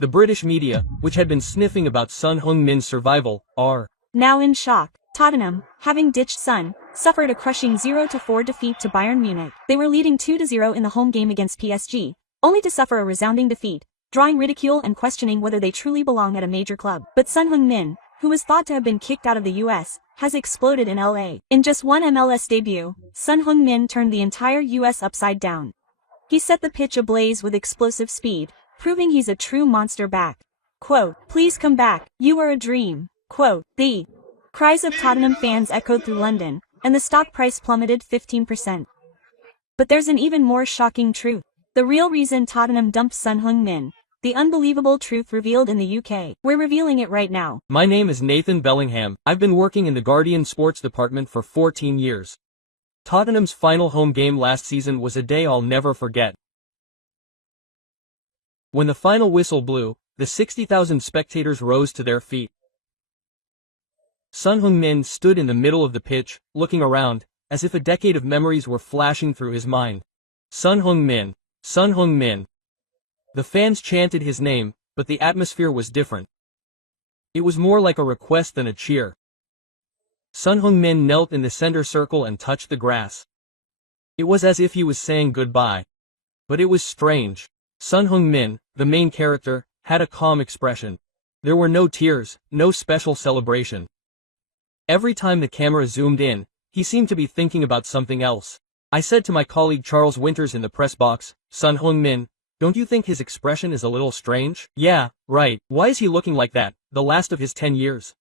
The British media, which had been sniffing about Son Heung-min's survival, are now in shock. Tottenham, having ditched Son, suffered a crushing 0-4 defeat to Bayern Munich. They were leading 2-0 in the home game against PSG, only to suffer a resounding defeat, drawing ridicule and questioning whether they truly belong at a major club. But Son Heung-min, who was thought to have been kicked out of the US, has exploded in LA. In just one MLS debut, Son Heung-min turned the entire US upside down. He set the pitch ablaze with explosive speed, proving he's a true monster back. Quote, "Please come back, you are a dream." Quote, the cries of Tottenham fans echoed through London, and the stock price plummeted 15%. But there's an even more shocking truth. The real reason Tottenham dumped Son Heung-min. The unbelievable truth revealed in the UK. We're revealing it right now. My name is Nathan Bellingham. I've been working in the Guardian sports department for 14 years. Tottenham's final home game last season was a day I'll never forget. When the final whistle blew, the 60,000 spectators rose to their feet. Son Heung-min stood in the middle of the pitch, looking around, as if a decade of memories were flashing through his mind. Son Heung-min, Son Heung-min. The fans chanted his name, but the atmosphere was different. It was more like a request than a cheer. Son Heung-min knelt in the center circle and touched the grass. It was as if he was saying goodbye. But it was strange. Son Heung-min, the main character, had a calm expression. There were no tears, no special celebration. Every time the camera zoomed in, he seemed to be thinking about something else. I said to my colleague Charles Winters in the press box, "Son Heung-min, don't you think his expression is a little strange?" "Yeah, right. Why is he looking like that, the last of his 10 years?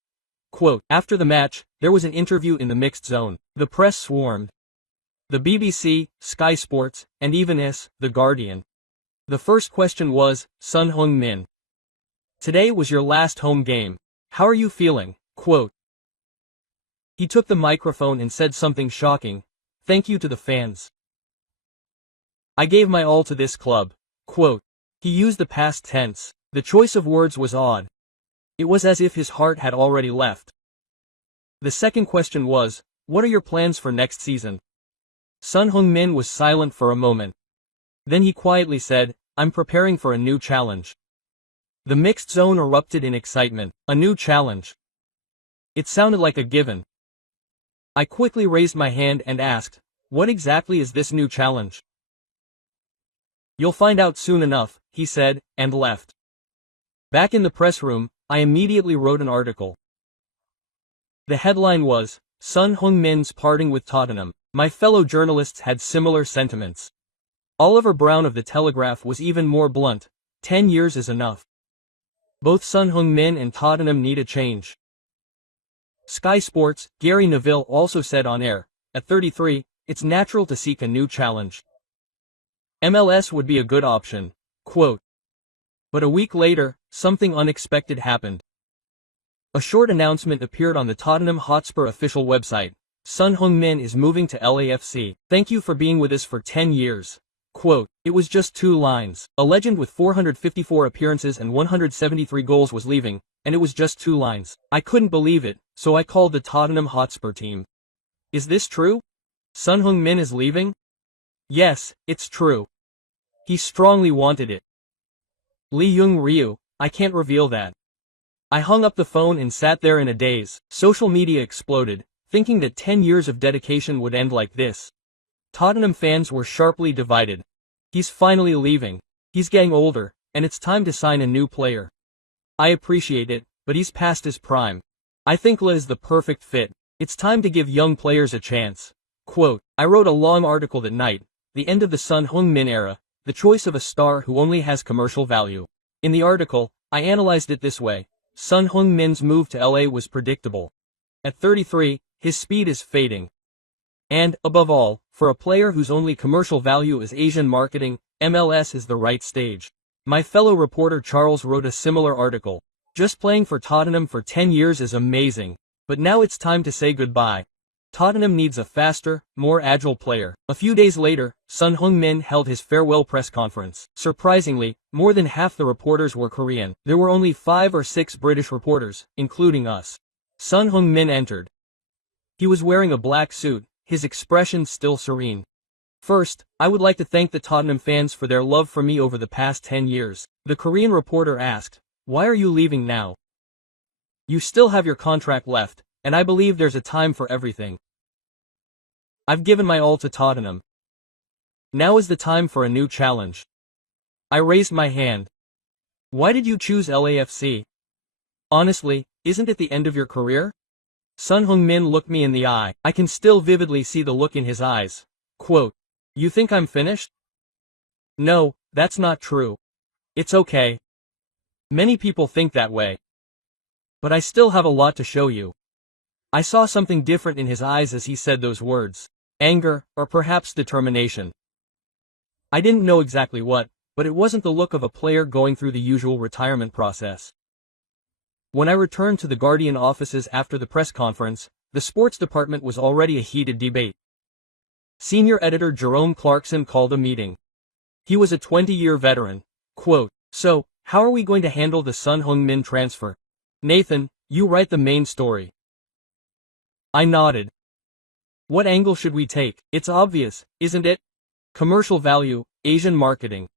Quote, after the match, there was an interview in the mixed zone. The press swarmed. The BBC, Sky Sports, and even The Guardian. The first question was, "Son Heung-min, today was your last home game. How are you feeling?" Quote. He took the microphone and said something shocking. "Thank you to the fans. I gave my all to this club." Quote. He used the past tense. The choice of words was odd. It was as if his heart had already left. The second question was, "What are your plans for next season?" Son Heung-min was silent for a moment. Then he quietly said, "I'm preparing for a new challenge." The mixed zone erupted in excitement. A new challenge. It sounded like a given. I quickly raised my hand and asked, "What exactly is this new challenge?" "You'll find out soon enough," he said, and left. Back in the press room, I immediately wrote an article. The headline was, "Son Heung-min's parting with Tottenham." My fellow journalists had similar sentiments. Oliver Brown of The Telegraph was even more blunt. 10 years is enough. Both Son Heung-min and Tottenham need a change. Sky Sports, Gary Neville also said on air, "At 33, it's natural to seek a new challenge. MLS would be a good option." Quote. But a week later, something unexpected happened. A short announcement appeared on the Tottenham Hotspur official website. "Son Heung-min is moving to Lafc. Thank you for being with us for 10 years. Quote. It was just 2 lines. A legend with 454 appearances and 173 goals was leaving, and it was just 2 lines. I couldn't believe it, so I called the Tottenham Hotspur team. "Is this true? Son Heung-min is leaving?" "Yes, it's true. He strongly wanted it." Lee Young-ryu, "I can't reveal that." I hung up the phone and sat there in a daze. Social media exploded, thinking that 10 years of dedication would end like this. Tottenham fans were sharply divided. He's finally leaving. He's getting older, and it's time to sign a new player. I appreciate it, but he's past his prime. I think La is the perfect fit. It's time to give young players a chance. Quote. I wrote a long article that night, the end of the Son Heung-min era, the choice of a star who only has commercial value. In the article, I analyzed it this way. Son Heung-min's move to LA was predictable. At 33, his speed is fading. And, above all, for a player whose only commercial value is Asian marketing, MLS is the right stage. My fellow reporter Charles wrote a similar article. Just playing for Tottenham for 10 years is amazing. But now it's time to say goodbye. Tottenham needs a faster, more agile player. A few days later, Son Heung-min held his farewell press conference. Surprisingly, more than half the reporters were Korean. There were only 5 or 6 British reporters, including us. Son Heung-min entered. He was wearing a black suit, his expression still serene. First, I would like to thank the Tottenham fans for their love for me over the past 10 years. The Korean reporter asked, "Why are you leaving now? You still have your contract left, and I believe there's a time for everything. I've given my all to Tottenham. Now is the time for a new challenge." I raised my hand. "Why did you choose Lafc? Honestly, isn't it the end of your career?" Son Heung-min looked me in the eye. I can still vividly see the look in his eyes. Quote, "You think I'm finished?" "No, that's not true. It's okay. Many people think that way. But I still have a lot to show you." I saw something different in his eyes as he said those words. Anger, or perhaps determination. I didn't know exactly what, but it wasn't the look of a player going through the usual retirement process. When I returned to the Guardian offices after the press conference, the sports department was already a heated debate. Senior editor Jerome Clarkson called a meeting. He was a 20-year veteran. Quote, "So, how are we going to handle the Son Heung-min transfer? Nathan, you write the main story." I nodded. "What angle should we take? It's obvious, isn't it? Commercial value, Asian marketing.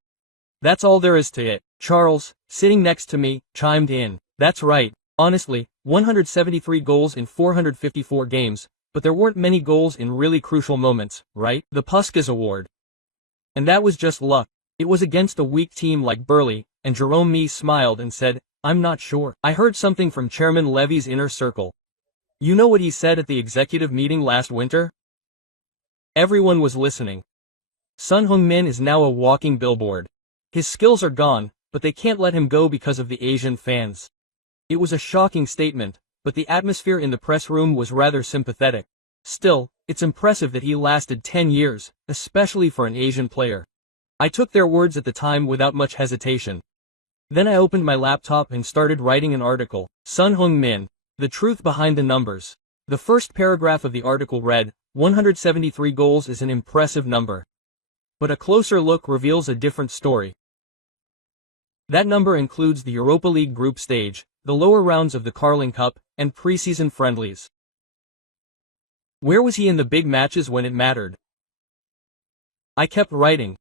That's all there is to it." Charles, sitting next to me, chimed in. "That's right. Honestly, 173 goals in 454 games, but there weren't many goals in really crucial moments, right? The Puskas Award. And that was just luck. It was against a weak team like Burley," and Jerome Me smiled and said, "I'm not sure. I heard something from Chairman Levy's inner circle. You know what he said at the executive meeting last winter?" Everyone was listening. Son Heung-min is now a walking billboard. His skills are gone, but they can't let him go because of the Asian fans. It was a shocking statement, but the atmosphere in the press room was rather sympathetic. Still, it's impressive that he lasted 10 years, especially for an Asian player. I took their words at the time without much hesitation. Then I opened my laptop and started writing an article. Son Heung-min, the truth behind the numbers. The first paragraph of the article read, 173 goals is an impressive number. But a closer look reveals a different story. That number includes the Europa League group stage, the lower rounds of the Carling Cup, and preseason friendlies. Where was he in the big matches when it mattered? I kept writing.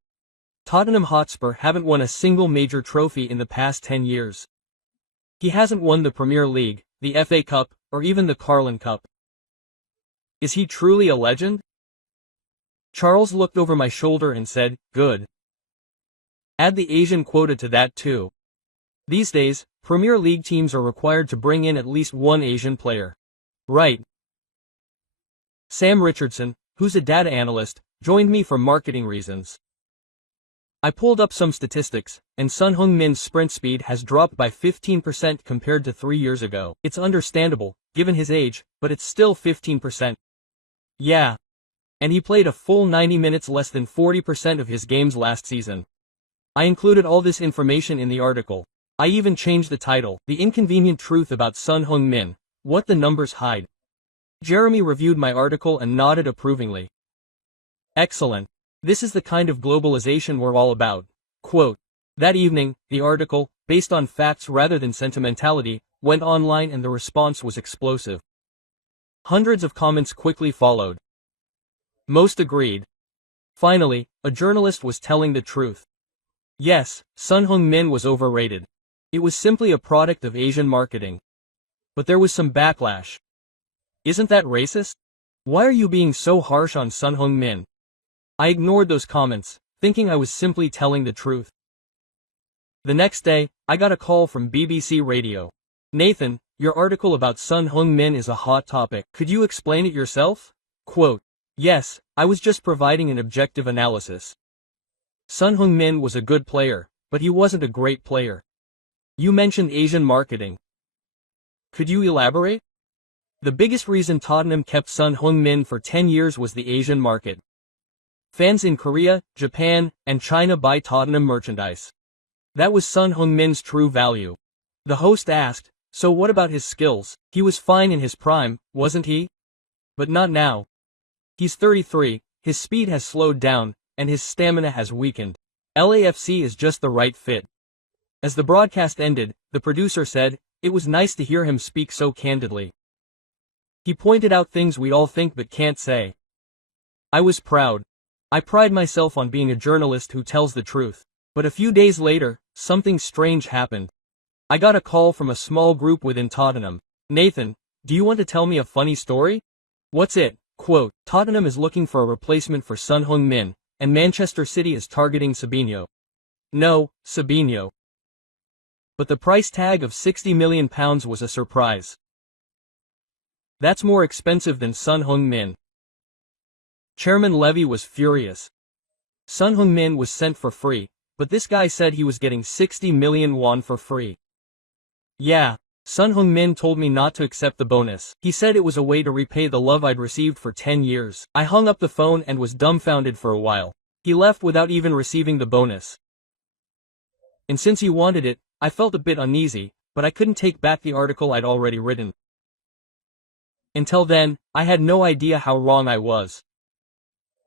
Tottenham Hotspur haven't won a single major trophy in the past 10 years. He hasn't won the Premier League, the FA Cup, or even the Carling Cup. Is he truly a legend? Charles looked over my shoulder and said, "Good. Add the Asian quota to that too. These days, Premier League teams are required to bring in at least one Asian player." Right. Sam Richardson, who's a data analyst, joined me for marketing reasons. I pulled up some statistics, and Son Heung-min's sprint speed has dropped by 15% compared to 3 years ago. It's understandable, given his age, but it's still 15%. Yeah. And he played a full 90 minutes, less than 40% of his games last season. I included all this information in the article. I even changed the title, "The Inconvenient Truth About Son Heung-min, What the Numbers Hide." Jeremy reviewed my article and nodded approvingly. "Excellent. This is the kind of globalization we're all about." Quote, that evening, the article, based on facts rather than sentimentality, went online and the response was explosive. Hundreds of comments quickly followed. Most agreed. Finally, a journalist was telling the truth. Yes, Son Heung-min was overrated. It was simply a product of Asian marketing. But there was some backlash. "Isn't that racist? Why are you being so harsh on Son Heung-min?" I ignored those comments, thinking I was simply telling the truth. The next day, I got a call from BBC Radio. "Nathan, your article about Son Heung-min is a hot topic. Could you explain it yourself?" Quote, "Yes, I was just providing an objective analysis. Son Heung-min was a good player, but he wasn't a great player. You mentioned Asian marketing. Could you elaborate?" The biggest reason Tottenham kept Son Heung-min for 10 years was the Asian market. Fans in Korea, Japan, and China buy Tottenham merchandise. That was Son Heung-min's true value. The host asked, "So what about his skills? He was fine in his prime, wasn't he? But not now. He's 33, his speed has slowed down, and his stamina has weakened. Lafc is just the right fit." As the broadcast ended, the producer said, "It was nice to hear him speak so candidly. He pointed out things we all think but can't say." I was proud. I pride myself on being a journalist who tells the truth. But a few days later, something strange happened. I got a call from a small group within Tottenham. Nathan, do you want to tell me a funny story? What's it? Quote, Tottenham is looking for a replacement for Son Heung-min, and Manchester City is targeting Sabinho. No, Sabinho. But the price tag of £60 million was a surprise. That's more expensive than Son Heung-min. Chairman Levy was furious. Son Heung-min was sent for free, but this guy said he was getting 60 million won for free. Yeah, Son Heung-min told me not to accept the bonus. He said it was a way to repay the love I'd received for 10 years. I hung up the phone and was dumbfounded for a while. He left without even receiving the bonus. And since he wanted it, I felt a bit uneasy, but I couldn't take back the article I'd already written. Until then, I had no idea how wrong I was.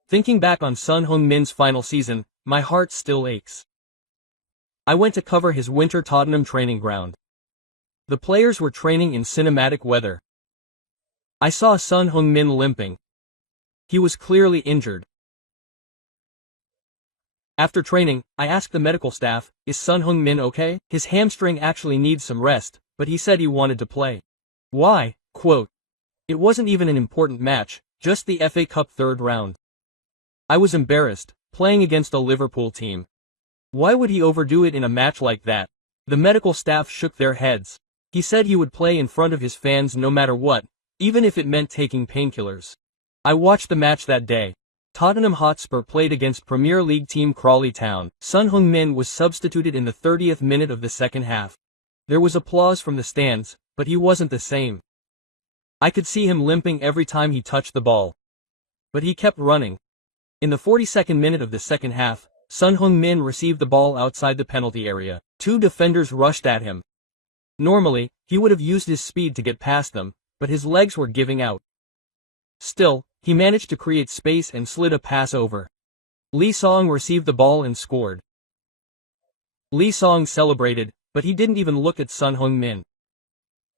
Thinking back on Son Heung-min's final season, my heart still aches. I went to cover his winter Tottenham training ground. The players were training in cinematic weather. I saw Son Heung-min limping. He was clearly injured. After training, I asked the medical staff, is Son Heung-min okay? His hamstring actually needs some rest, but he said he wanted to play. Why? Quote, it wasn't even an important match, just the FA Cup third round. I was embarrassed, playing against a Liverpool team. Why would he overdo it in a match like that? The medical staff shook their heads. He said he would play in front of his fans no matter what, even if it meant taking painkillers. I watched the match that day. Tottenham Hotspur played against Premier League team Crawley Town. Son Heung-min was substituted in the 30th minute of the second half. There was applause from the stands, but he wasn't the same. I could see him limping every time he touched the ball. But he kept running. In the 42nd minute of the second half, Son Heung-min received the ball outside the penalty area. Two defenders rushed at him. Normally, he would have used his speed to get past them, but his legs were giving out. Still, he managed to create space and slid a pass over. Lee Song received the ball and scored. Lee Song celebrated, but he didn't even look at Son Heung-min.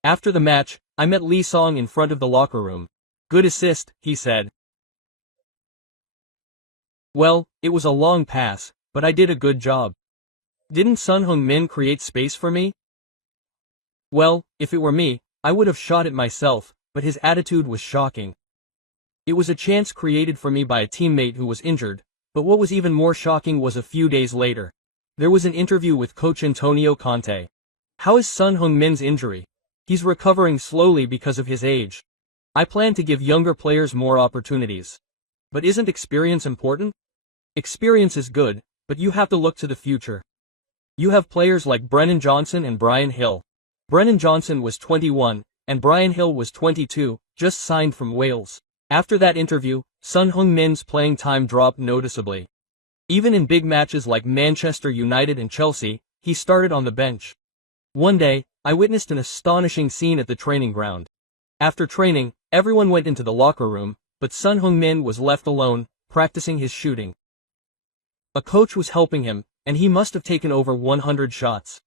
After the match, I met Lee Song in front of the locker room. Good assist, he said. Well, it was a long pass, but I did a good job. Didn't Son Heung-min create space for me? Well, if it were me, I would have shot it myself, but his attitude was shocking. It was a chance created for me by a teammate who was injured, but what was even more shocking was a few days later. There was an interview with coach Antonio Conte. How is Son Heung-min's injury? He's recovering slowly because of his age. I plan to give younger players more opportunities. But isn't experience important? Experience is good, but you have to look to the future. You have players like Brennan Johnson and Brian Hill. Brennan Johnson was 21, and Brian Hill was 22, just signed from Wales. After that interview, Son Heung-min's playing time dropped noticeably. Even in big matches like Manchester United and Chelsea, he started on the bench. One day, I witnessed an astonishing scene at the training ground. After training, everyone went into the locker room, but Son Heung-min was left alone, practicing his shooting. A coach was helping him, and he must have taken over 100 shots.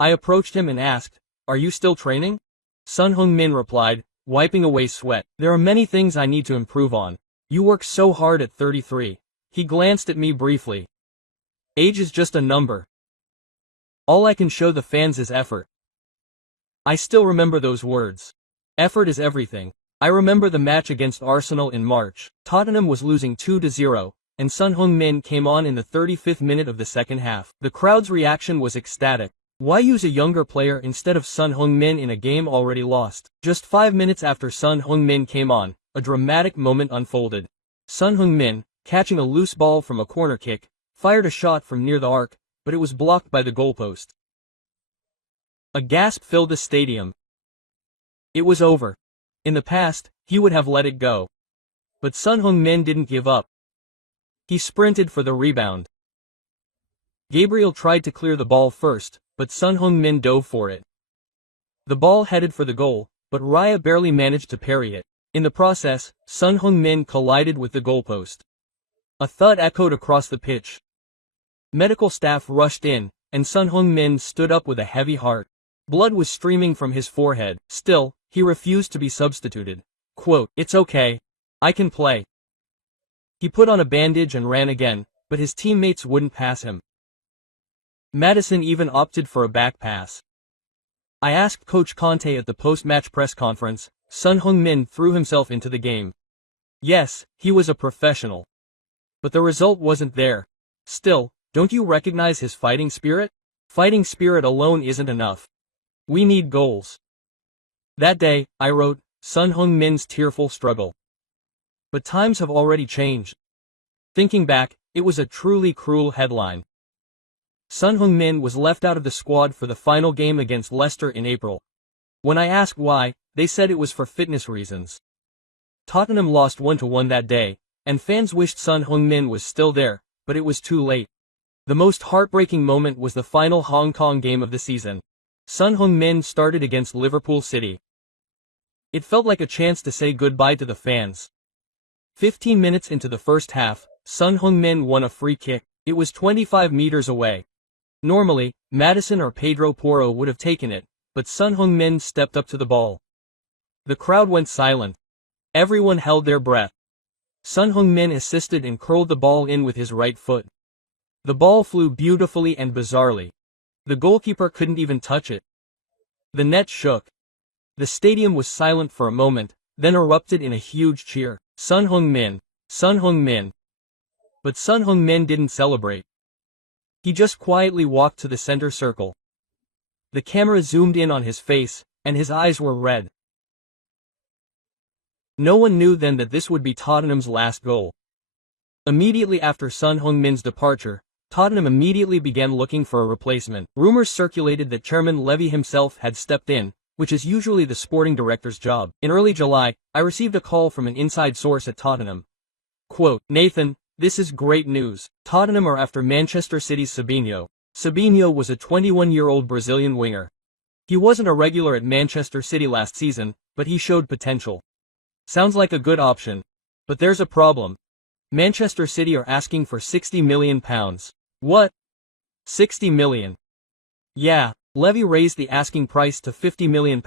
I approached him and asked, "Are you still training?" Son Heung-min replied, wiping away sweat, "There are many things I need to improve on. You work so hard at 33. He glanced at me briefly. Age is just a number. All I can show the fans is effort. I still remember those words. Effort is everything. I remember the match against Arsenal in March. Tottenham was losing 2-0, and Son Heung-min came on in the 35th minute of the second half. The crowd's reaction was ecstatic. Why use a younger player instead of Son Heung-min in a game already lost? Just 5 minutes after Son Heung-min came on, a dramatic moment unfolded. Son Heung-min, catching a loose ball from a corner kick, fired a shot from near the arc, but it was blocked by the goalpost. A gasp filled the stadium. It was over. In the past, he would have let it go. But Son Heung-min didn't give up. He sprinted for the rebound. Gabriel tried to clear the ball first, but Son Heung-min dove for it. The ball headed for the goal, but Raya barely managed to parry it. In the process, Son Heung-min collided with the goalpost. A thud echoed across the pitch. Medical staff rushed in, and Son Heung-min stood up with a heavy heart. Blood was streaming from his forehead. Still, he refused to be substituted. Quote, "It's okay. I can play. He put on a bandage and ran again, but his teammates wouldn't pass him. Maddison even opted for a back pass. I asked Coach Conte at the post-match press conference. Son Heung-min threw himself into the game. Yes, he was a professional. But the result wasn't there. Still, don't you recognize his fighting spirit? Fighting spirit alone isn't enough. We need goals. That day, I wrote, Son Heung-min's tearful struggle. But times have already changed. Thinking back, it was a truly cruel headline. Son Heung-min was left out of the squad for the final game against Leicester in April. When I asked why, they said it was for fitness reasons. Tottenham lost 1-1 that day, and fans wished Son Heung-min was still there, but it was too late. The most heartbreaking moment was the final Hong Kong game of the season. Son Heung-min started against Liverpool City. It felt like a chance to say goodbye to the fans. 15 minutes into the first half, Son Heung-min won a free kick. It was 25 meters away. Normally, Maddison or Pedro Porro would have taken it, but Son Heung-min stepped up to the ball. The crowd went silent. Everyone held their breath. Son Heung-min assisted and curled the ball in with his right foot. The ball flew beautifully and bizarrely. The goalkeeper couldn't even touch it. The net shook. The stadium was silent for a moment, then erupted in a huge cheer. Son Heung-min, Son Heung-min. But Son Heung-min didn't celebrate. He just quietly walked to the center circle. The camera zoomed in on his face, and his eyes were red. No one knew then that this would be Tottenham's last goal. Immediately after Son Heung-min's departure, Tottenham immediately began looking for a replacement. Rumors circulated that Chairman Levy himself had stepped in, which is usually the sporting director's job. In early July, I received a call from an inside source at Tottenham. Quote, Nathan, this is great news. Tottenham are after Manchester City's Sabinho. Sabinho was a 21-year-old Brazilian winger. He wasn't a regular at Manchester City last season, but he showed potential. Sounds like a good option. But there's a problem. Manchester City are asking for £60 million. What? 60 million. Yeah, Levy raised the asking price to £50 million,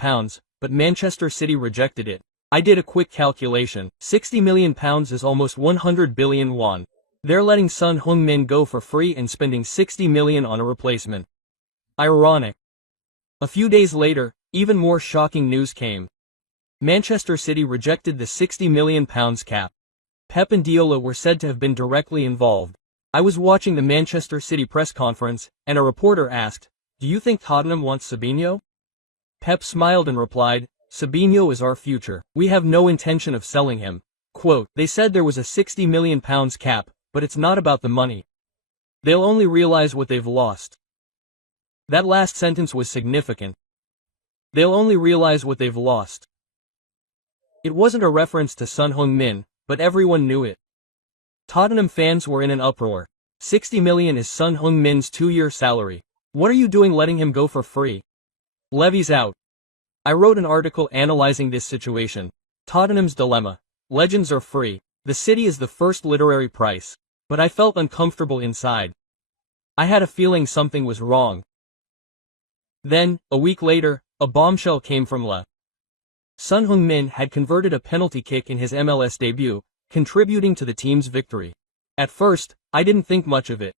but Manchester City rejected it. I did a quick calculation. £60 million is almost 100 billion won. They're letting Son Heung-min go for free and spending $60 million on a replacement. Ironic. A few days later, even more shocking news came. Manchester City rejected the £60 million cap. Pep and Diola were said to have been directly involved. I was watching the Manchester City press conference, and a reporter asked, "Do you think Tottenham wants Sabinho?" Pep smiled and replied, "Sabinho is our future. We have no intention of selling him." Quote, they said there was a £60 million cap, but it's not about the money. They'll only realize what they've lost. That last sentence was significant. They'll only realize what they've lost. It wasn't a reference to Son Heung-min, but everyone knew it. Tottenham fans were in an uproar. $60 million is Son Heung-min's 2-year salary. What are you doing letting him go for free? Levy's out. I wrote an article analyzing this situation. Tottenham's dilemma. Legends are free. The city is the first literary price. But I felt uncomfortable inside. I had a feeling something was wrong. Then, a week later, a bombshell came from Lafc. Son Heung-min had converted a penalty kick in his MLS debut, contributing to the team's victory. At first, I didn't think much of it.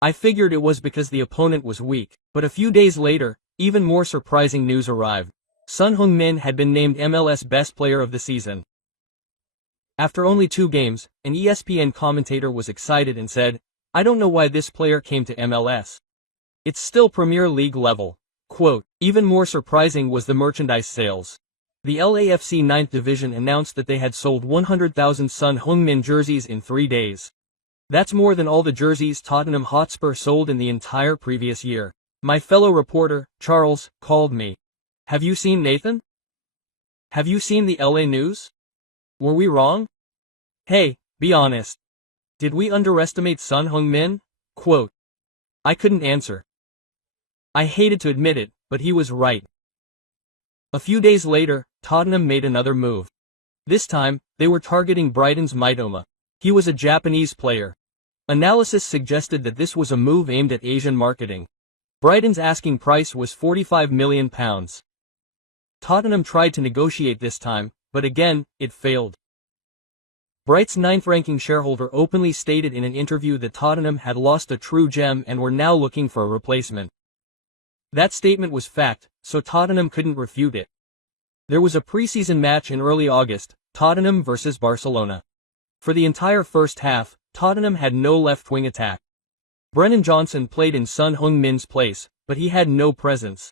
I figured it was because the opponent was weak, but a few days later, even more surprising news arrived. Son Heung-min had been named MLS Best Player of the Season. After only 2 games, an ESPN commentator was excited and said, "I don't know why this player came to MLS. It's still Premier League level." Quote, even more surprising was the merchandise sales. The Lafc 9th Division announced that they had sold 100,000 Son Heung-min jerseys in 3 days. That's more than all the jerseys Tottenham Hotspur sold in the entire previous year. My fellow reporter, Charles, called me. "Have you seen Nathan? Have you seen the LA news? Were we wrong? Hey, be honest. Did we underestimate Son Heung-min?" Quote. I couldn't answer. I hated to admit it, but he was right. A few days later, Tottenham made another move. This time, they were targeting Brighton's Mitoma. He was a Japanese player. Analysis suggested that this was a move aimed at Asian marketing. Brighton's asking price was £45 million. Tottenham tried to negotiate this time, but again, it failed. Bright's ninth-ranking shareholder openly stated in an interview that Tottenham had lost a true gem and were now looking for a replacement. That statement was fact, so Tottenham couldn't refute it. There was a preseason match in early August, Tottenham vs Barcelona. For the entire first half, Tottenham had no left-wing attack. Brennan Johnson played in Son Heung-min's place, but he had no presence.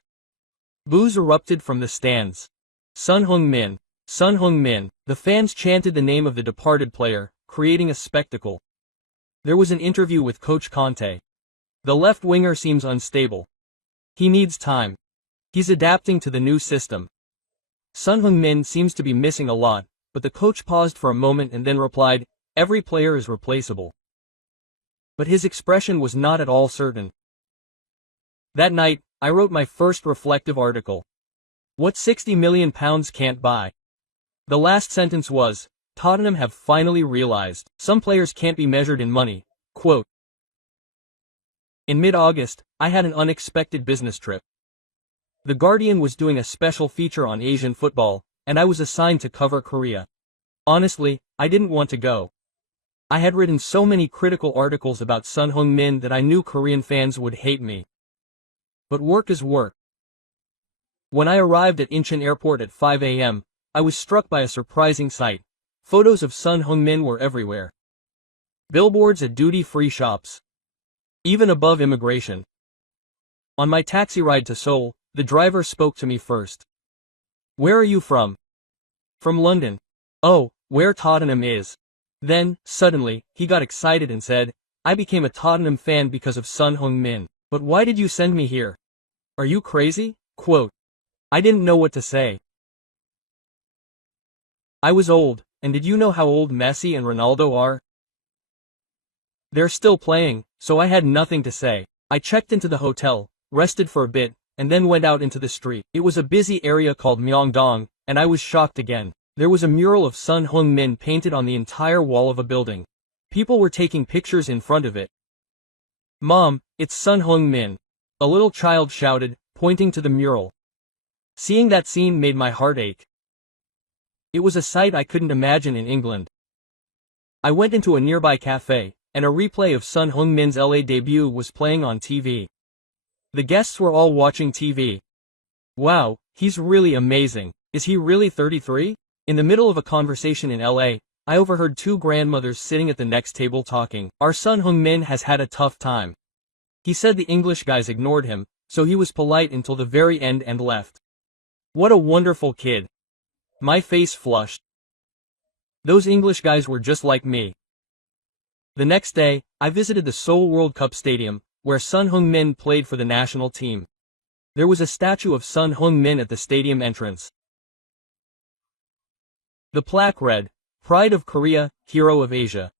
Boos erupted from the stands. Son Heung-min, Son Heung-min. The fans chanted the name of the departed player, creating a spectacle. There was an interview with Coach Conte. The left winger seems unstable. He needs time. He's adapting to the new system. Son Heung-min seems to be missing a lot, but the coach paused for a moment and then replied, "Every player is replaceable." But his expression was not at all certain. That night, I wrote my first reflective article. What £60 million can't buy. The last sentence was, Tottenham have finally realized, some players can't be measured in money. Quote. In mid-August, I had an unexpected business trip. The Guardian was doing a special feature on Asian football, and I was assigned to cover Korea. Honestly, I didn't want to go. I had written so many critical articles about Son Heung-min that I knew Korean fans would hate me. But work is work. When I arrived at Incheon Airport at 5 a.m., I was struck by a surprising sight. Photos of Son Heung-min were everywhere. Billboards at duty-free shops. Even above immigration. On my taxi ride to Seoul, the driver spoke to me first. "Where are you from?" "From London." "Oh, where Tottenham is." Then, suddenly, he got excited and said, "I became a Tottenham fan because of Son Heung-min. But why did you send me here? Are you crazy?" Quote. I didn't know what to say. I was old, and did you know how old Messi and Ronaldo are? They're still playing, so I had nothing to say. I checked into the hotel, rested for a bit, and then went out into the street. It was a busy area called Myeongdong, and I was shocked again. There was a mural of Son Heung-min painted on the entire wall of a building. People were taking pictures in front of it. "Mom, it's Son Heung-min," a little child shouted, pointing to the mural. Seeing that scene made my heart ache. It was a sight I couldn't imagine in England. I went into a nearby cafe, and a replay of Son Heung-min's LA debut was playing on TV. The guests were all watching TV. "Wow, he's really amazing. Is he really 33? In the middle of a conversation in LA, I overheard two grandmothers sitting at the next table talking. "Our Son Heung-min has had a tough time. He said the English guys ignored him, so he was polite until the very end and left. What a wonderful kid." My face flushed. Those English guys were just like me. The next day, I visited the Seoul World Cup Stadium, where Son Heung-min played for the national team. There was a statue of Son Heung-min at the stadium entrance. The plaque read, "Pride of Korea, Hero of Asia."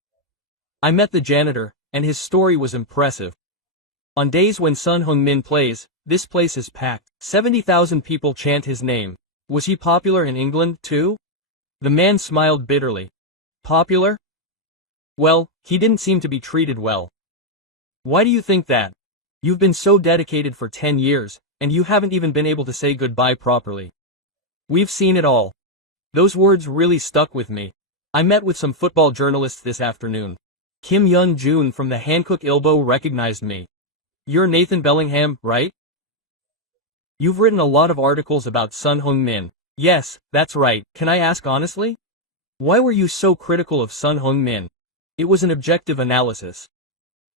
I met the janitor, and his story was impressive. On days when Son Heung-min plays, this place is packed. 70,000 people chant his name. Was he popular in England, too? The man smiled bitterly. Popular? Well, he didn't seem to be treated well. Why do you think that? You've been so dedicated for 10 years, and you haven't even been able to say goodbye properly. We've seen it all. Those words really stuck with me. I met with some football journalists this afternoon. Kim Yun-jun from the Hankook Ilbo recognized me. You're Nathan Bellingham, right? You've written a lot of articles about Son Heung-min. Yes, that's right. Can I ask honestly? Why were you so critical of Son Heung-min? It was an objective analysis.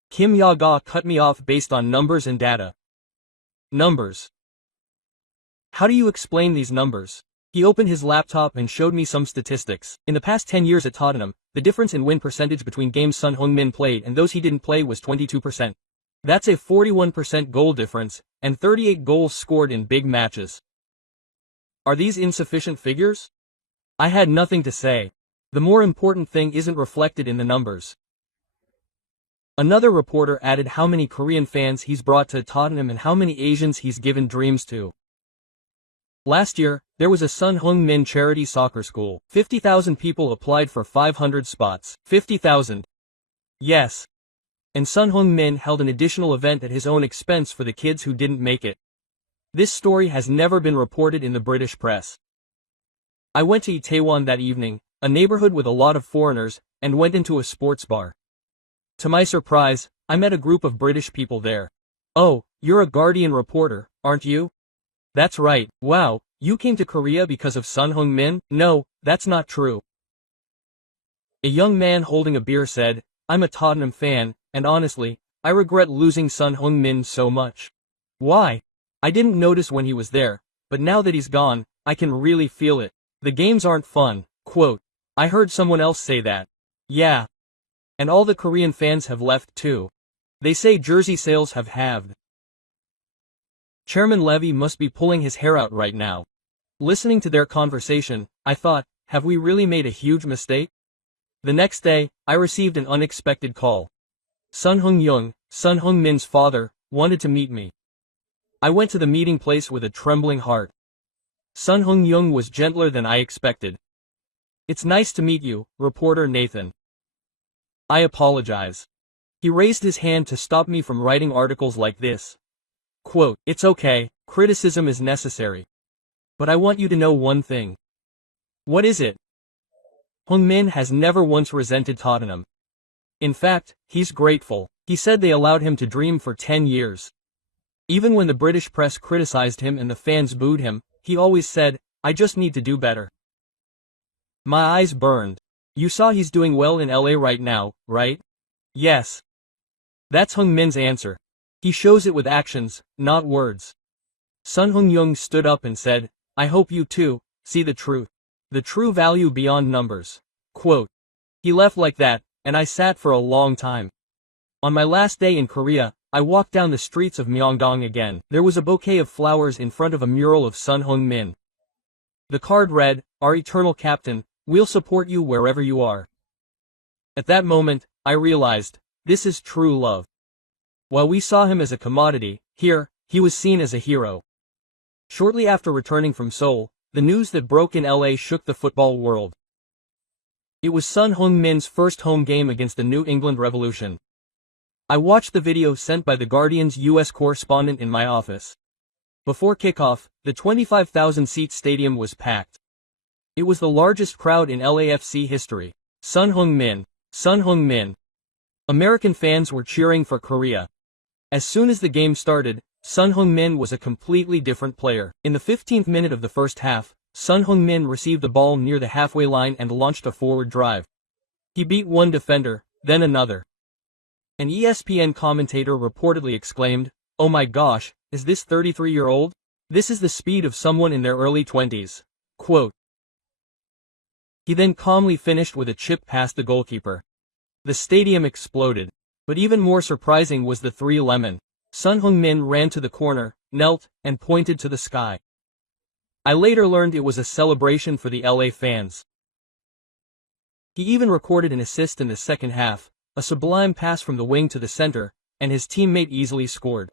Kim Ya-ga cut me off based on numbers and data. Numbers. How do you explain these numbers? He opened his laptop and showed me some statistics. In the past 10 years at Tottenham, the difference in win percentage between games Son Heung-min played and those he didn't play was 22%. That's a 41% goal difference, and 38 goals scored in big matches. Are these insufficient figures? I had nothing to say. The more important thing isn't reflected in the numbers. Another reporter added how many Korean fans he's brought to Tottenham and how many Asians he's given dreams to. Last year, there was a Son Heung-min charity soccer school. 50,000 people applied for 500 spots. 50,000. Yes. And Son Heung-min held an additional event at his own expense for the kids who didn't make it. This story has never been reported in the British press. I went to Itaewon that evening, a neighborhood with a lot of foreigners, and went into a sports bar. To my surprise, I met a group of British people there. "Oh, you're a Guardian reporter, aren't you?" "That's right. Wow, you came to Korea because of Son Heung-min?" "No, that's not true." A young man holding a beer said, "I'm a Tottenham fan, and honestly, I regret losing Son Heung-min so much." "Why?" "I didn't notice when he was there, but now that he's gone, I can really feel it. The games aren't fun." Quote, "I heard someone else say that." "Yeah. And all the Korean fans have left too. They say jersey sales have halved." Chairman Levy must be pulling his hair out right now. Listening to their conversation, I thought, have we really made a huge mistake? The next day, I received an unexpected call. Son Heung-young, Son Heung-min's father, wanted to meet me. I went to the meeting place with a trembling heart. Son Heung-young was gentler than I expected. "It's nice to meet you, reporter Nathan." "I apologize." He raised his hand to stop me from writing articles like this. Quote, "It's okay, criticism is necessary. But I want you to know one thing." "What is it?" "Heung-min has never once resented Tottenham. In fact, he's grateful. He said they allowed him to dream for 10 years. Even when the British press criticized him and the fans booed him, he always said, 'I just need to do better.'" My eyes burned. "You saw he's doing well in LA right now, right?" "Yes." That's Heung-min's answer. He shows it with actions, not words. Son Heung-young stood up and said, "I hope you too see the truth. The true value beyond numbers." Quote. He left like that, and I sat for a long time. On my last day in Korea, I walked down the streets of Myeongdong again. There was a bouquet of flowers in front of a mural of Son Heung-min. The card read, "Our eternal captain, we'll support you wherever you are." At that moment, I realized, this is true love. While we saw him as a commodity, here, he was seen as a hero. Shortly after returning from Seoul, the news that broke in LA shook the football world. It was Son Heung-min's first home game against the New England Revolution. I watched the video sent by the Guardian's U.S. correspondent in my office. Before kickoff, the 25,000-seat stadium was packed. It was the largest crowd in Lafc history. Son Heung-min, Son Heung-min. American fans were cheering for Korea. As soon as the game started, Son Heung-min was a completely different player. In the 15th minute of the first half, Son Heung-min received the ball near the halfway line and launched a forward drive. He beat one defender, then another. An ESPN commentator reportedly exclaimed, "Oh my gosh, is this 33-year-old? This is the speed of someone in their early 20s. Quote. He then calmly finished with a chip past the goalkeeper. The stadium exploded. But even more surprising was the three-lemon. Son Heung-min ran to the corner, knelt, and pointed to the sky. I later learned it was a celebration for the LA fans. He even recorded an assist in the second half, a sublime pass from the wing to the center, and his teammate easily scored.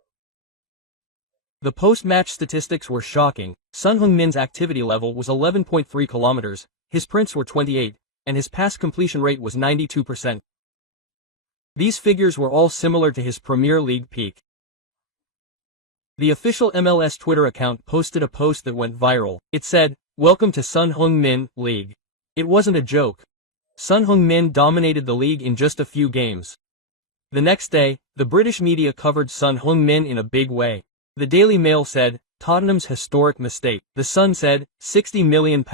The post-match statistics were shocking. Son Heung-min's activity level was 11.3 kilometers, his sprints were 28, and his pass completion rate was 92%. These figures were all similar to his Premier League peak. The official MLS Twitter account posted a post that went viral. It said, "Welcome to Son Heung-min League." It wasn't a joke. Son Heung-min dominated the league in just a few games. The next day, the British media covered Son Heung-min in a big way. The Daily Mail said, "Tottenham's historic mistake." The Sun said, £60 million.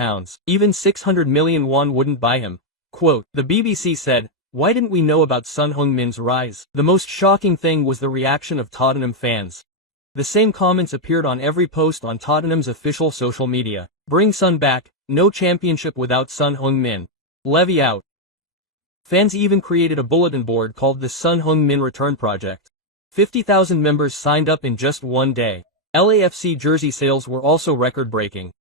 Even 600 million won wouldn't buy him. Quote, the BBC said, "Why didn't we know about Son Heung-min's rise?" The most shocking thing was the reaction of Tottenham fans. The same comments appeared on every post on Tottenham's official social media. "Bring Son back, no championship without Son Heung-min. Levy out." Fans even created a bulletin board called the Son Heung-min Return Project. 50,000 members signed up in just one day. LAFC jersey sales were also record-breaking.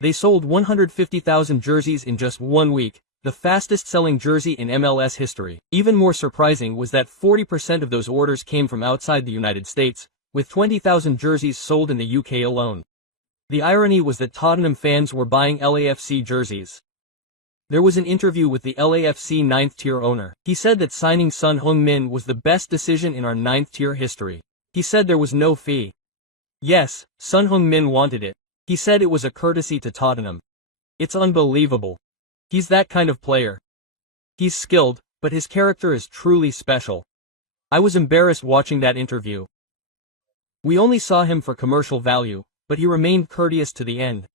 They sold 150,000 jerseys in just 1 week, the fastest-selling jersey in MLS history. Even more surprising was that 40% of those orders came from outside the United States, with 20,000 jerseys sold in the UK alone. The irony was that Tottenham fans were buying LAFC jerseys. There was an interview with the LAFC 9th-tier owner. He said that signing Son Heung-min was the best decision in our 9th-tier history. He said there was no fee. Yes, Son Heung-min wanted it. He said it was a courtesy to Tottenham. It's unbelievable. He's that kind of player. He's skilled, but his character is truly special. I was embarrassed watching that interview. We only saw him for commercial value, but he remained courteous to the end.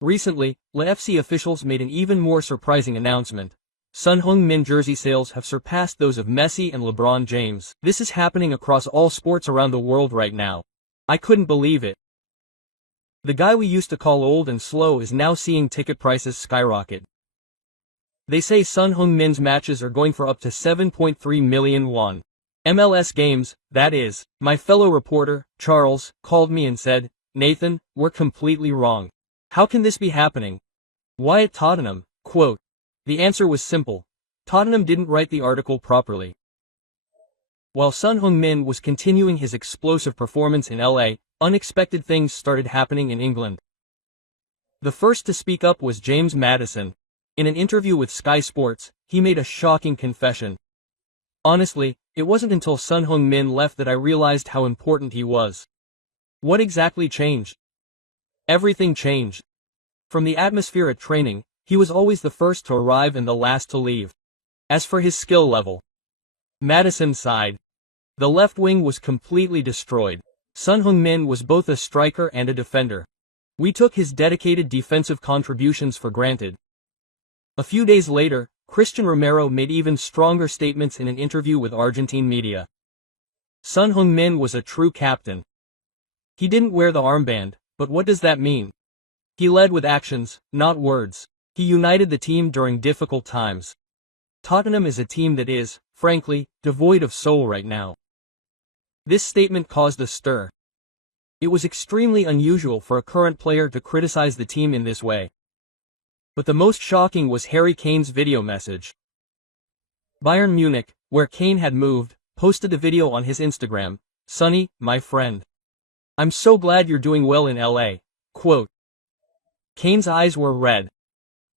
Recently, Lafc officials made an even more surprising announcement. Son Heung-min jersey sales have surpassed those of Messi and LeBron James. This is happening across all sports around the world right now. I couldn't believe it. The guy we used to call old and slow is now seeing ticket prices skyrocket. They say Son Heung-min's matches are going for up to 7.3 million won. MLS Games, that is. My fellow reporter, Charles, called me and said, "Nathan, we're completely wrong. How can this be happening? Why at Tottenham?" Quote. The answer was simple. Tottenham didn't write the article properly. While Son Heung-min was continuing his explosive performance in LA, unexpected things started happening in England. The first to speak up was James Maddison. In an interview with Sky Sports, he made a shocking confession. Honestly, it wasn't until Son Heung-min left that I realized how important he was. What exactly changed? Everything changed. From the atmosphere at training, he was always the first to arrive and the last to leave. As for his skill level, Maddison sighed. The left wing was completely destroyed. Son Heung-min was both a striker and a defender. We took his dedicated defensive contributions for granted. A few days later, Christian Romero made even stronger statements in an interview with Argentine media. Son Heung-min was a true captain. He didn't wear the armband, but what does that mean? He led with actions, not words. He united the team during difficult times. Tottenham is a team that is, frankly, devoid of soul right now. This statement caused a stir. It was extremely unusual for a current player to criticize the team in this way. But the most shocking was Harry Kane's video message. Bayern Munich, where Kane had moved, posted a video on his Instagram. "Sonny, my friend. I'm so glad you're doing well in LA." Quote. Kane's eyes were red.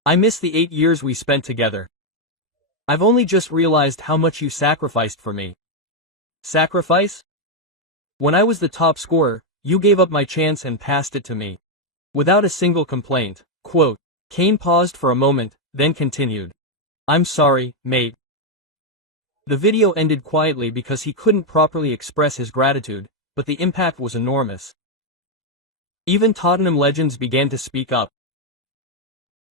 "I miss the 8 years we spent together. I've only just realized how much you sacrificed for me." Sacrifice? When I was the top scorer, you gave up my chance and passed it to me. Without a single complaint. Quote. Kane paused for a moment, then continued. "I'm sorry, mate." The video ended quietly because he couldn't properly express his gratitude, but the impact was enormous. Even Tottenham legends began to speak up.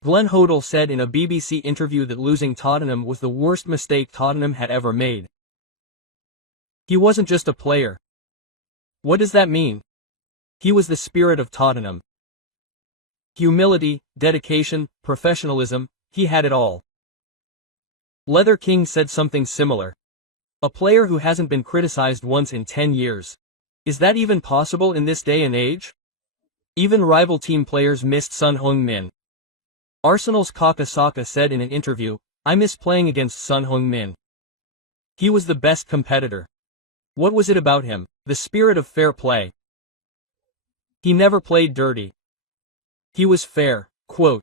Glenn Hoddle said in a BBC interview that losing Tottenham was the worst mistake Tottenham had ever made. He wasn't just a player. What does that mean? He was the spirit of Tottenham. Humility, dedication, professionalism, he had it all. Leather King said something similar. A player who hasn't been criticized once in 10 years. Is that even possible in this day and age? Even rival team players missed Son Heung-min. Arsenal's Kaka Saka said in an interview, "I miss playing against Son Heung-min. He was the best competitor." What was it about him? The spirit of fair play. He never played dirty. He was fair. Quote.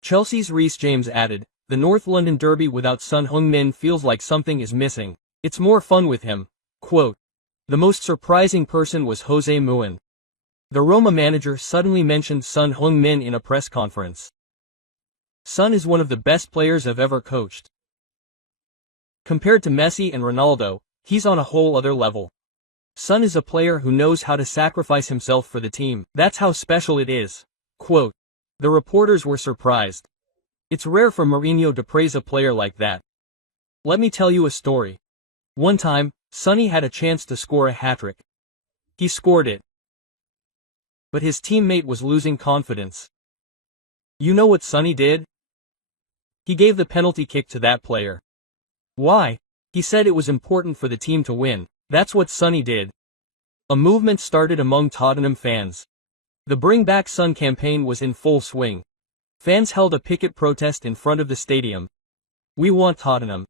Chelsea's Reece James added, "The North London derby without Son Heung-min feels like something is missing. It's more fun with him." Quote. The most surprising person was Jose Mouin. The Roma manager suddenly mentioned Son Heung-min in a press conference. Son is one of the best players I've ever coached. Compared to Messi and Ronaldo, he's on a whole other level. Son is a player who knows how to sacrifice himself for the team. That's how special it is. Quote. The reporters were surprised. It's rare for Mourinho to praise a player like that. Let me tell you a story. One time, Sonny had a chance to score a hat-trick. He scored it. But his teammate was losing confidence. You know what Sonny did? He gave the penalty kick to that player. Why? He said it was important for the team to win. That's what Sonny did. A movement started among Tottenham fans. The Bring Back Son campaign was in full swing. Fans held a picket protest in front of the stadium. We want Tottenham.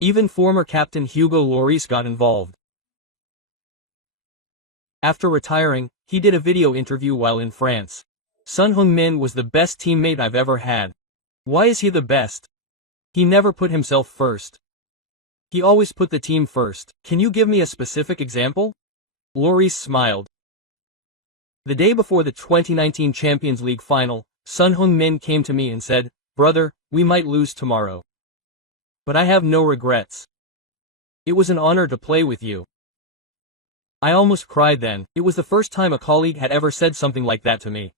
Even former captain Hugo Lloris got involved. After retiring, he did a video interview while in France. Son Heung-min was the best teammate I've ever had. Why is he the best? He never put himself first. He always put the team first. Can you give me a specific example? Lloris smiled. The day before the 2019 Champions League final, Son Heung-min came to me and said, "Brother, we might lose tomorrow. But I have no regrets. It was an honor to play with you." I almost cried then. It was the first time a colleague had ever said something like that to me.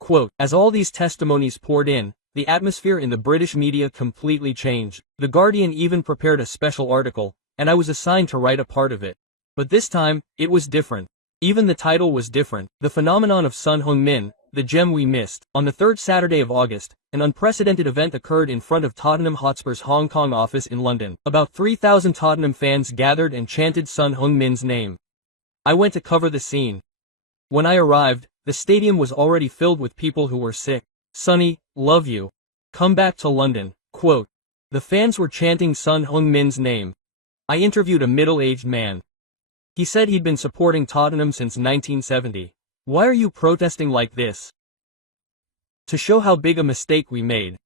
Quote, as all these testimonies poured in, the atmosphere in the British media completely changed. The Guardian even prepared a special article, and I was assigned to write a part of it. But this time, it was different. Even the title was different. The phenomenon of Son Heung-min, the gem we missed. On the third Saturday of August, an unprecedented event occurred in front of Tottenham Hotspur's Hong Kong office in London. About 3,000 Tottenham fans gathered and chanted Son Heung-min's name. I went to cover the scene. When I arrived, the stadium was already filled with people who were sick. "Sonny, love you. Come back to London." Quote. The fans were chanting Son Heung-min's name. I interviewed a middle-aged man. He said he'd been supporting Tottenham since 1970. "Why are you protesting like this?" "To show how big a mistake we made.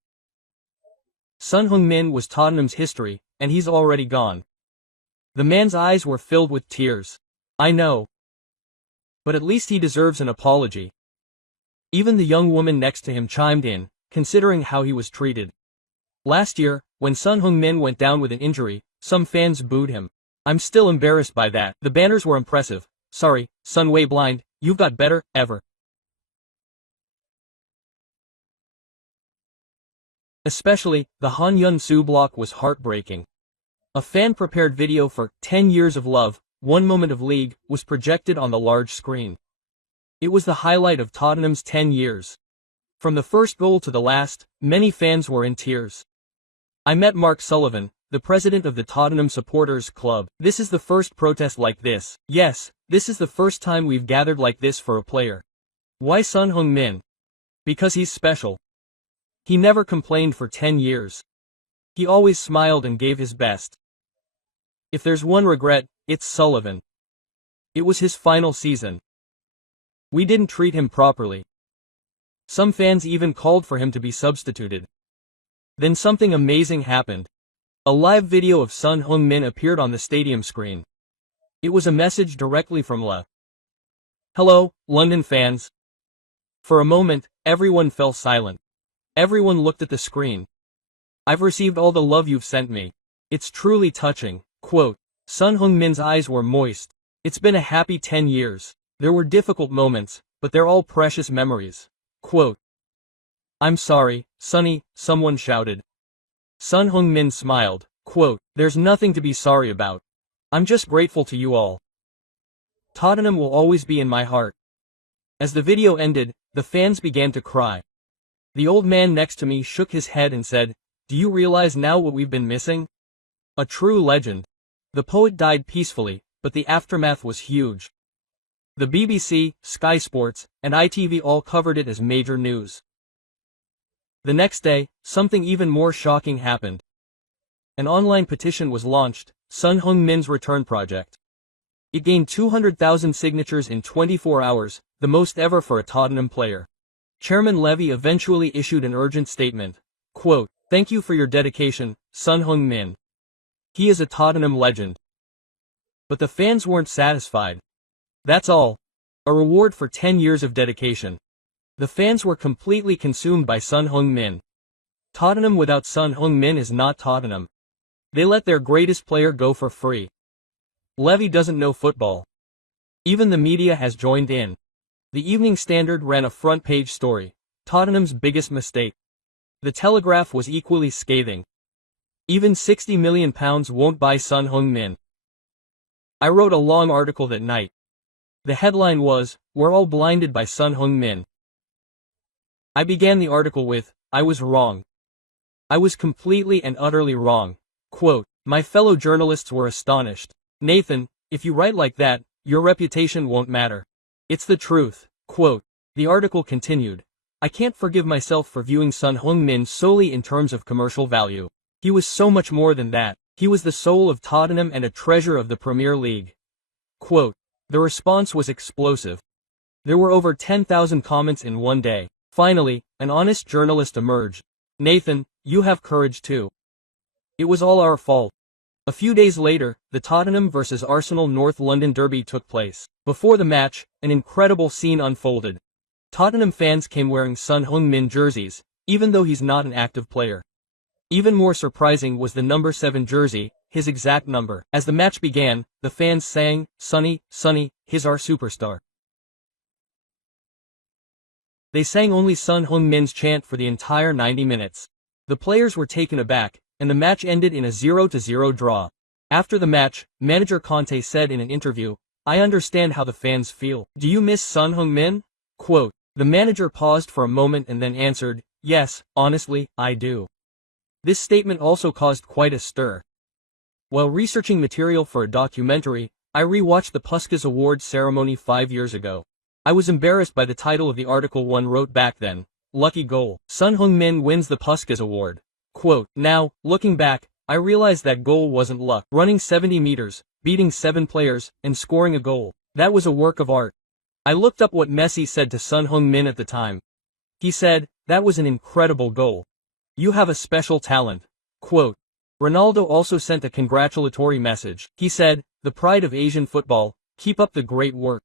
Son Heung-min was Tottenham's history, and he's already gone." The man's eyes were filled with tears. "I know. But at least he deserves an apology." Even the young woman next to him chimed in, considering how he was treated. Last year, when Son Heung-min went down with an injury, some fans booed him. I'm still embarrassed by that. The banners were impressive. "Sorry, Son way blind, you've got better, ever." Especially, the Han Yun-soo block was heartbreaking. A fan-prepared video for 10 Years of Love, 1 Moment of League was projected on the large screen. It was the highlight of Tottenham's 10 years. From the first goal to the last, many fans were in tears. I met Mark Sullivan, the president of the Tottenham Supporters Club. "This is the first protest like this. Yes, this is the first time we've gathered like this for a player. Why Son Heung-min? Because he's special. He never complained for 10 years. He always smiled and gave his best. If there's one regret, it's Sullivan. It was his final season. We didn't treat him properly. Some fans even called for him to be substituted. Then something amazing happened. A live video of Son Heung-min appeared on the stadium screen. It was a message directly from Lafc. Hello, London fans." For a moment, everyone fell silent. Everyone looked at the screen. "I've received all the love you've sent me. It's truly touching." Quote. Son Heung-min's eyes were moist. "It's been a happy 10 years. There were difficult moments, but they're all precious memories." Quote. "I'm sorry, Sonny," someone shouted. Son Heung-min smiled. Quote, "There's nothing to be sorry about. I'm just grateful to you all. Tottenham will always be in my heart." As the video ended, the fans began to cry. The old man next to me shook his head and said, "Do you realize now what we've been missing? A true legend." The poet died peacefully, but the aftermath was huge. The BBC, Sky Sports, and ITV all covered it as major news. The next day, something even more shocking happened. An online petition was launched, Son Heung-min's Return Project. It gained 200,000 signatures in 24 hours, the most ever for a Tottenham player. Chairman Levy eventually issued an urgent statement. Quote, "Thank you for your dedication, Son Heung-min. He is a Tottenham legend." But the fans weren't satisfied. That's all. A reward for 10 years of dedication. The fans were completely consumed by Son Heung-min. Tottenham without Son Heung-min is not Tottenham. They let their greatest player go for free. Levy doesn't know football. Even the media has joined in. The Evening Standard ran a front-page story, Tottenham's biggest mistake. The Telegraph was equally scathing. Even £60 million won't buy Son Heung-min. I wrote a long article that night. The headline was, "We're all blinded by Son Heung-min." I began the article with, "I was wrong. I was completely and utterly wrong." Quote, my fellow journalists were astonished. "Nathan, if you write like that, your reputation won't matter. It's the truth." Quote, the article continued, "I can't forgive myself for viewing Son Heung-min solely in terms of commercial value. He was so much more than that. He was the soul of Tottenham and a treasure of the Premier League." Quote, the response was explosive. There were over 10,000 comments in one day. Finally, an honest journalist emerged. "Nathan, you have courage too. It was all our fault." A few days later, the Tottenham vs Arsenal North London derby took place. Before the match, an incredible scene unfolded. Tottenham fans came wearing Son Heung-min jerseys, even though he's not an active player. Even more surprising was the number 7 jersey, his exact number. As the match began, the fans sang, "Sonny, Sonny, he's our superstar." They sang only Son Heung-min's chant for the entire 90 minutes. The players were taken aback, and the match ended in a 0-0 draw. After the match, manager Conte said in an interview, "I understand how the fans feel. Do you miss Son Heung-min?" Quote, the manager paused for a moment and then answered, "Yes, honestly, I do." This statement also caused quite a stir. While researching material for a documentary, I re-watched the Puskas Awards ceremony 5 years ago. I was embarrassed by the title of the article one wrote back then, "Lucky Goal. Son Heung-min wins the Puskas Award." Quote, now, looking back, I realized that goal wasn't luck. Running 70 meters, beating 7 players, and scoring a goal. That was a work of art. I looked up what Messi said to Son Heung-min at the time. He said, "That was an incredible goal. You have a special talent." Quote, Ronaldo also sent a congratulatory message. He said, "The pride of Asian football, keep up the great work."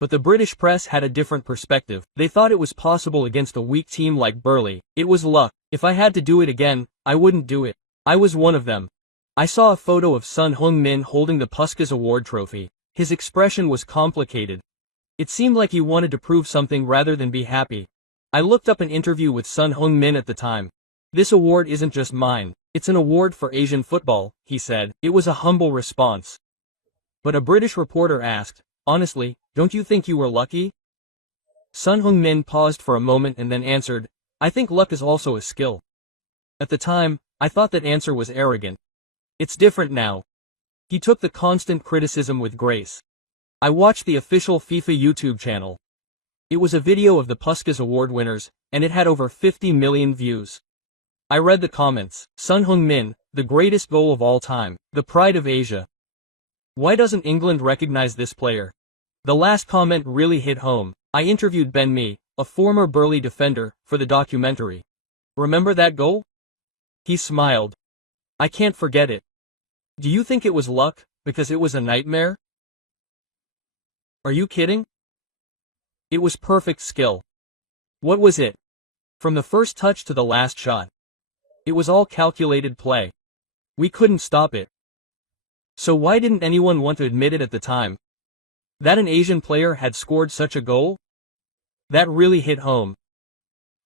But the British press had a different perspective. They thought it was possible against a weak team like Burley. It was luck. If I had to do it again, I wouldn't do it. I was one of them. I saw a photo of Son Heung-min holding the Puskas Award trophy. His expression was complicated. It seemed like he wanted to prove something rather than be happy. I looked up an interview with Son Heung-min at the time. "This award isn't just mine. It's an award for Asian football," he said. It was a humble response. But a British reporter asked, "Honestly, don't you think you were lucky?" Son Heung-min paused for a moment and then answered, "I think luck is also a skill." At the time, I thought that answer was arrogant. It's different now. He took the constant criticism with grace. I watched the official FIFA YouTube channel. It was a video of the Puskas Award winners, and it had over 50 million views. I read the comments. Son Heung-min, the greatest goal of all time, the pride of Asia. Why doesn't England recognize this player? The last comment really hit home. I interviewed Ben Mee, a former Burley defender, for the documentary. "Remember that goal?" He smiled. "I can't forget it." "Do you think it was luck, because it was a nightmare?" "Are you kidding?" "It was perfect skill." "What was it?" "From the first touch to the last shot. It was all calculated play. We couldn't stop it." So why didn't anyone want to admit it at the time? That an Asian player had scored such a goal? That really hit home.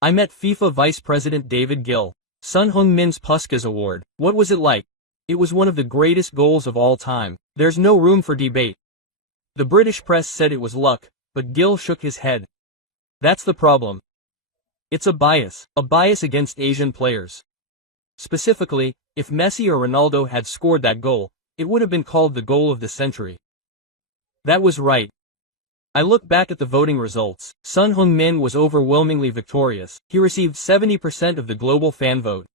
I met FIFA Vice President David Gill. Son Heung-min's Puskas Award. What was it like? It was one of the greatest goals of all time. There's no room for debate. The British press said it was luck, but Gill shook his head. That's the problem. It's a bias against Asian players. Specifically, if Messi or Ronaldo had scored that goal, it would have been called the goal of the century. That was right. I look back at the voting results. Son Heung-min was overwhelmingly victorious. He received 70% of the global fan vote.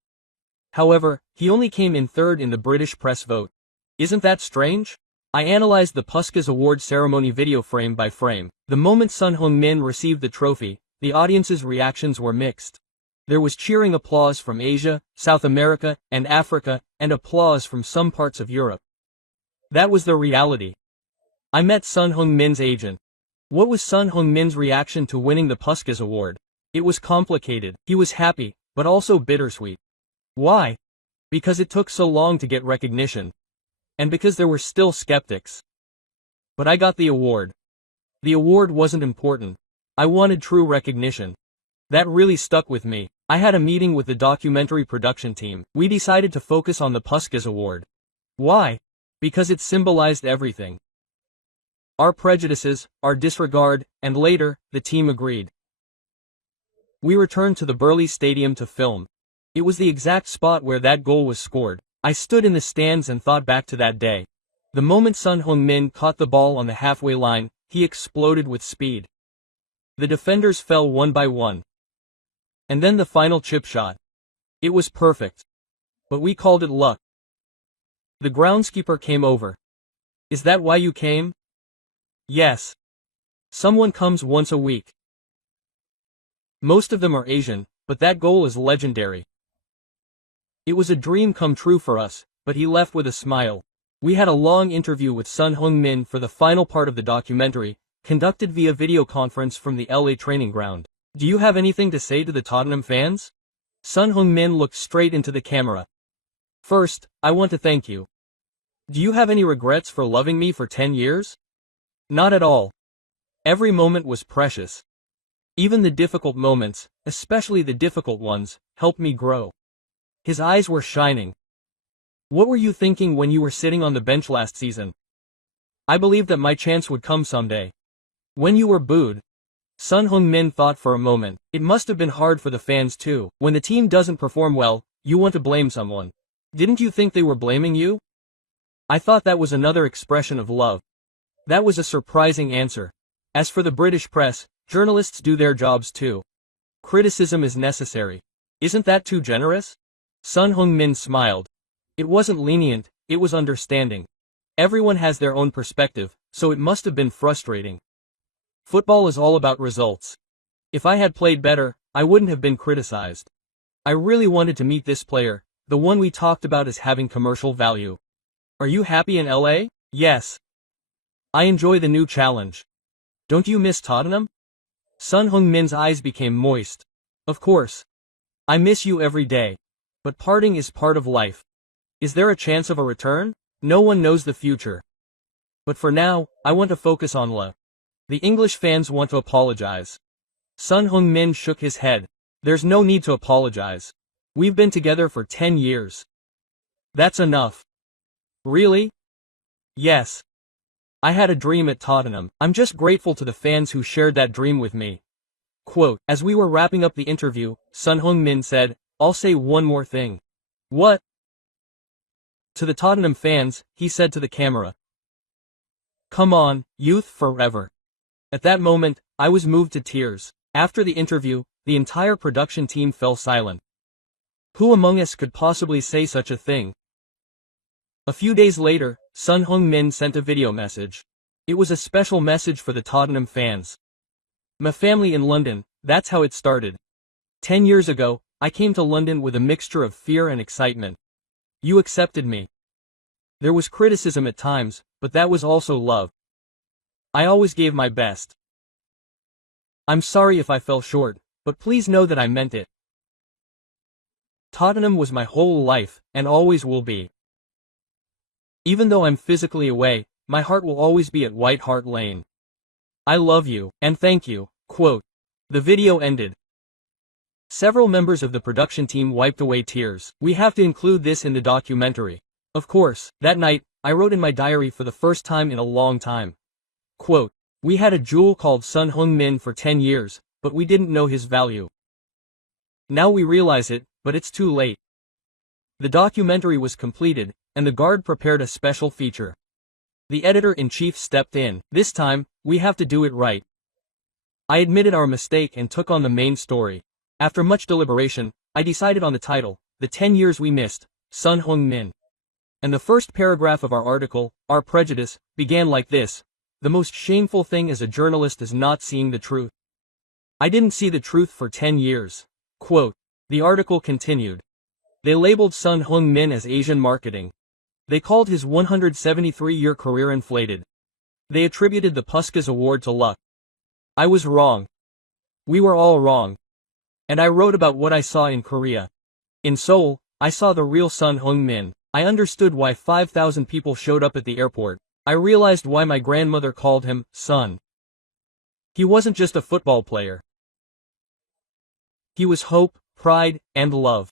However, he only came in third in the British press vote. Isn't that strange? I analyzed the Puskas Award ceremony video frame by frame. The moment Son Heung-min received the trophy, the audience's reactions were mixed. There was cheering applause from Asia, South America, and Africa, and applause from some parts of Europe. That was the reality. I met Son Heung-min's agent. What was Son Heung-min's reaction to winning the Puskas Award? It was complicated. He was happy, but also bittersweet. Why? Because it took so long to get recognition. And because there were still skeptics. But I got the award. The award wasn't important. I wanted true recognition. That really stuck with me. I had a meeting with the documentary production team. We decided to focus on the Puskas Award. Why? Because it symbolized everything. Our prejudices, our disregard, and later, the team agreed. We returned to the Burley Stadium to film. It was the exact spot where that goal was scored. I stood in the stands and thought back to that day. The moment Son Heung-min caught the ball on the halfway line, he exploded with speed. The defenders fell one by one. And then the final chip shot. It was perfect. But we called it luck. The groundskeeper came over. "Is that why you came?" "Yes. Someone comes once a week. Most of them are Asian, but that goal is legendary." It was a dream come true for us, but he left with a smile. We had a long interview with Son Heung-min for the final part of the documentary, conducted via video conference from the LA training ground. Do you have anything to say to the Tottenham fans? Son Heung-min looked straight into the camera. First, I want to thank you. Do you have any regrets for loving me for 10 years? Not at all. Every moment was precious. Even the difficult moments, especially the difficult ones, helped me grow. His eyes were shining. What were you thinking when you were sitting on the bench last season? I believed that my chance would come someday. When you were booed, Son Heung-min thought for a moment. It must have been hard for the fans too. When the team doesn't perform well, you want to blame someone. Didn't you think they were blaming you? I thought that was another expression of love. That was a surprising answer. As for the British press, journalists do their jobs too. Criticism is necessary. Isn't that too generous? Son Heung-min smiled. It wasn't lenient, it was understanding. Everyone has their own perspective, so it must have been frustrating. Football is all about results. If I had played better, I wouldn't have been criticized. I really wanted to meet this player, the one we talked about as having commercial value. Are you happy in LA? Yes. I enjoy the new challenge. Don't you miss Tottenham? Son Heung-min's eyes became moist. Of course. I miss you every day. But parting is part of life. Is there a chance of a return? No one knows the future. But for now, I want to focus on Lafc. The English fans want to apologize. Son Heung-min shook his head. There's no need to apologize. We've been together for 10 years. That's enough. Really? Yes. I had a dream at Tottenham. I'm just grateful to the fans who shared that dream with me. Quote, as we were wrapping up the interview, Son Heung-min said, I'll say one more thing. What? To the Tottenham fans, he said to the camera. Come on, youth forever. At that moment, I was moved to tears. After the interview, the entire production team fell silent. Who among us could possibly say such a thing? A few days later, Son Heung-min sent a video message. It was a special message for the Tottenham fans. My family in London, that's how it started. 10 years ago, I came to London with a mixture of fear and excitement. You accepted me. There was criticism at times, but that was also love. I always gave my best. I'm sorry if I fell short, but please know that I meant it. Tottenham was my whole life, and always will be. Even though I'm physically away, my heart will always be at White Hart Lane. I love you, and thank you. Quote. The video ended. Several members of the production team wiped away tears. We have to include this in the documentary. Of course, that night, I wrote in my diary for the first time in a long time. Quote. We had a jewel called Son Heung-min for 10 years, but we didn't know his value. Now we realize it, but it's too late. The documentary was completed, and the Guard prepared a special feature. The editor-in-chief stepped in. This time, we have to do it right. I admitted our mistake and took on the main story. After much deliberation, I decided on the title, The 10 Years We Missed, Son Heung-min. And the first paragraph of our article, Our Prejudice, began like this. The most shameful thing as a journalist is not seeing the truth. I didn't see the truth for 10 years. Quote. The article continued. They labeled Son Heung-min as Asian marketing. They called his 173-year career inflated. They attributed the Puskas Award to luck. I was wrong. We were all wrong. And I wrote about what I saw in Korea. In Seoul, I saw the real Son Heung-min. I understood why 5,000 people showed up at the airport. I realized why my grandmother called him, son. He wasn't just a football player. He was hope, pride, and love.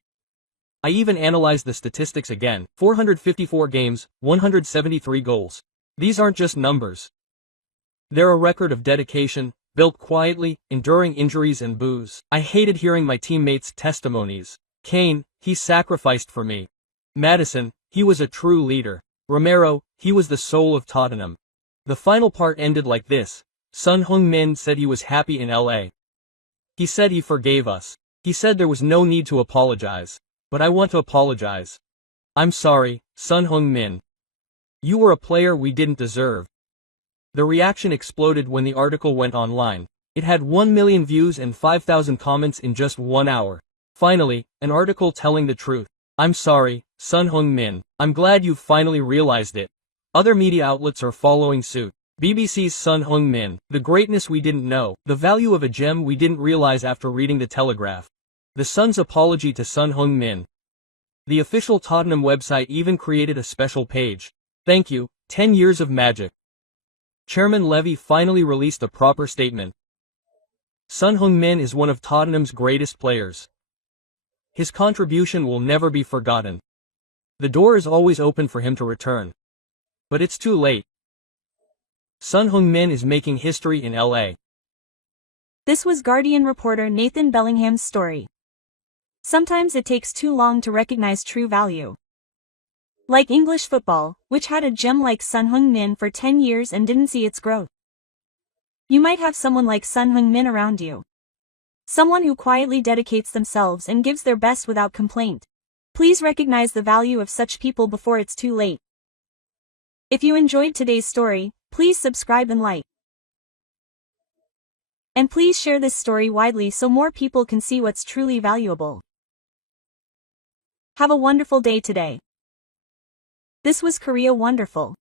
I even analyzed the statistics again. 454 games, 173 goals. These aren't just numbers. They're a record of dedication, built quietly, enduring injuries and boos. I hated hearing my teammates' testimonies. Kane, he sacrificed for me. Maddison, he was a true leader. Romero, he was the soul of Tottenham. The final part ended like this. Son Heung-min said he was happy in LA. He said he forgave us. He said there was no need to apologize. But I want to apologize. I'm sorry, Son Heung-min. You were a player we didn't deserve. The reaction exploded when the article went online. It had 1 million views and 5,000 comments in just 1 hour. Finally, an article telling the truth. I'm sorry, Son Heung-min. I'm glad you've finally realized it. Other media outlets are following suit. BBC's Son Heung-min, the greatness we didn't know, the value of a gem we didn't realize after reading The Telegraph. The Sun's apology to Son Heung-min. The official Tottenham website even created a special page. Thank you, 10 years of magic. Chairman Levy finally released a proper statement. Son Heung-min is one of Tottenham's greatest players. His contribution will never be forgotten. The door is always open for him to return. But it's too late. Son Heung-min is making history in LA. This was Guardian reporter Nathan Bellingham's story. Sometimes it takes too long to recognize true value. Like English football, which had a gem like Son Heung-min for 10 years and didn't see its growth. You might have someone like Son Heung-min around you. Someone who quietly dedicates themselves and gives their best without complaint. Please recognize the value of such people before it's too late. If you enjoyed today's story, please subscribe and like. And please share this story widely so more people can see what's truly valuable. Have a wonderful day today. This was Korea Wonderful.